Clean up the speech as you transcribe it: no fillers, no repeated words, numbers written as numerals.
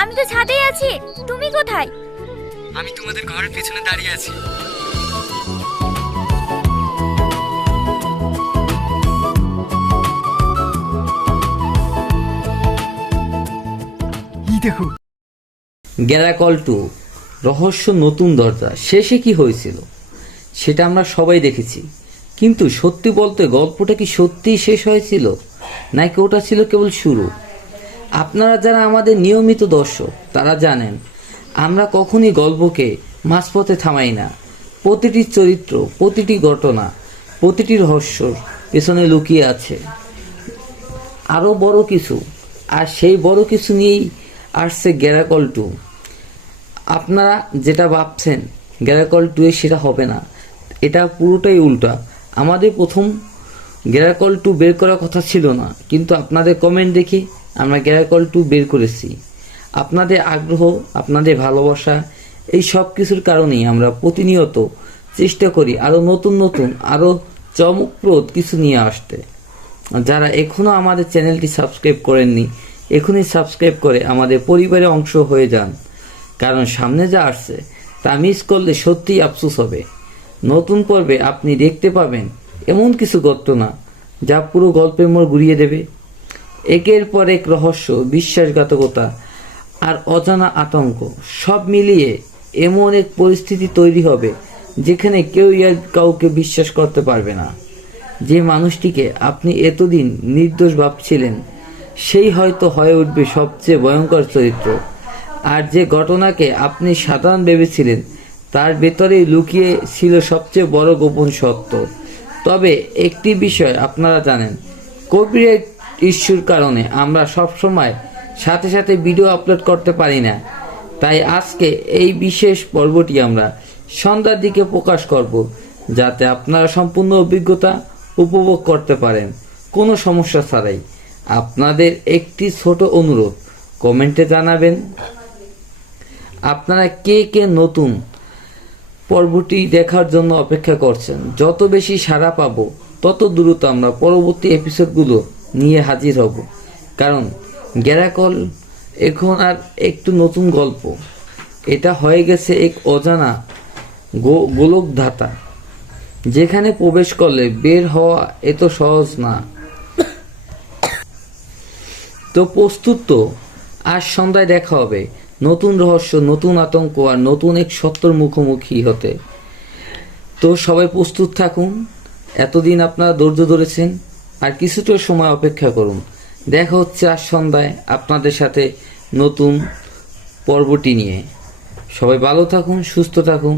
আমি তো ছাদেই আছি। তুমি কোথায়? আমি তোমাদের ঘরের পেছনে দাঁড়িয়ে আছি। দেখো, গ্যারাকল 2 রহস্য নতুন দরজা শেষে কি হয়েছিল সেটা আমরা সবাই দেখেছি, কিন্তু সত্যি বলতে গল্পটা কি সত্যিই শেষ হয়েছিল নাকি ওটা ছিল কেবল শুরু? আপনারা যারা আমাদের নিয়মিত দর্শক তারা জানেন আমরা কখনই গল্পকে মাঝপথে থামাই না। প্রতিটি চরিত্র, প্রতিটি ঘটনা, প্রতিটি রহস্যর পেছনে লুকিয়ে আছে আরও বড় কিছু, আর সেই বড় কিছু নিয়েই আসছে গ্যারাকল 2। আপনারা যেটা ভাবছেন গ্যারাকল 2 এ সেটা হবে না, এটা পুরোটাই উল্টা। আমাদের প্রথম গ্যারাকল 2 বের করার কথা ছিল না, কিন্তু আপনাদের কমেন্ট দেখে আমরা গ্যারাকল 2 বের করেছি। আপনাদের আগ্রহ, আপনাদের ভালোবাসা, এই সব কিছুর কারণেই আমরা প্রতিনিয়ত চেষ্টা করি আরও নতুন নতুন, আরও চমকপ্রদ কিছু নিয়ে আসতে। যারা এখনও আমাদের চ্যানেলটি সাবস্ক্রাইব করেননি, এখনই সাবস্ক্রাইব করে আমাদের পরিবারের অংশ হয়ে যান, কারণ সামনে যা আসছে তা মিস করলে সত্যিই আফসোস হবে। নতুন পর্বে আপনি দেখতে পাবেন এমন কিছু ঘটনা যা পুরো গল্পের মোড় ঘুরিয়ে দেবে। একের পর এক রহস্য, বিশ্বাসঘাতকতা আর অজানা আতঙ্ক সব মিলিয়ে এমন এক পরিস্থিতি তৈরি হবে যেখানে কেউ আর কাউকে বিশ্বাস করতে পারবে না। যে মানুষটিকে আপনি এতদিন নির্দোষ ভাবছিলেন সেই হয়তো হয়ে উঠবে সবচেয়ে ভয়ঙ্কর চরিত্র, আর যে ঘটনাকে আপনি সাধারণ ভেবেছিলেন তার ভেতরেই লুকিয়ে ছিল সবচেয়ে বড় গোপন সত্য। তবে একটি বিষয় আপনারা জানেন, কপিরাইট ইস্যুর কারণে আমরা সবসময় সাথে সাথে ভিডিও আপলোড করতে পারি না, তাই আজকে এই বিশেষ পর্বটি আমরা সন্ধ্যার দিকে প্রকাশ করব, যাতে আপনারা সম্পূর্ণ অভিজ্ঞতা উপভোগ করতে পারেন কোনো সমস্যা ছাড়াই। আপনাদের একটি ছোট অনুরোধ, কমেন্টে জানাবেন আপনারা কে কে নতুন পর্বটি দেখার জন্য অপেক্ষা করছেন। যত বেশি সাড়া পাবো তত দ্রুত আমরা পরবর্তী এপিসোডগুলো নিয়ে হাজির হব, কারণ গ্যারাকল এখন আর একটু নতুন গল্প, এটা হয়ে গেছে এক অজানা গোলকধাতা যেখানে প্রবেশ করলে বের হওয়া এত সহজ না। তো প্রস্তুত তো? আজ সন্ধ্যায় দেখা হবে নতুন রহস্য, নতুন আতঙ্ক আর নতুন এক সত্যর মুখোমুখি হতে। তো সবাই প্রস্তুত থাকুন। এতদিন আপনারা ধৈর্য ধরেছেন, আর কিছুটা সময় অপেক্ষা করুন। দেখা হচ্ছে আজ সন্ধ্যায় আপনাদের সাথে নতুন পর্বটি নিয়ে। সবাই ভালো থাকুন, সুস্থ থাকুন।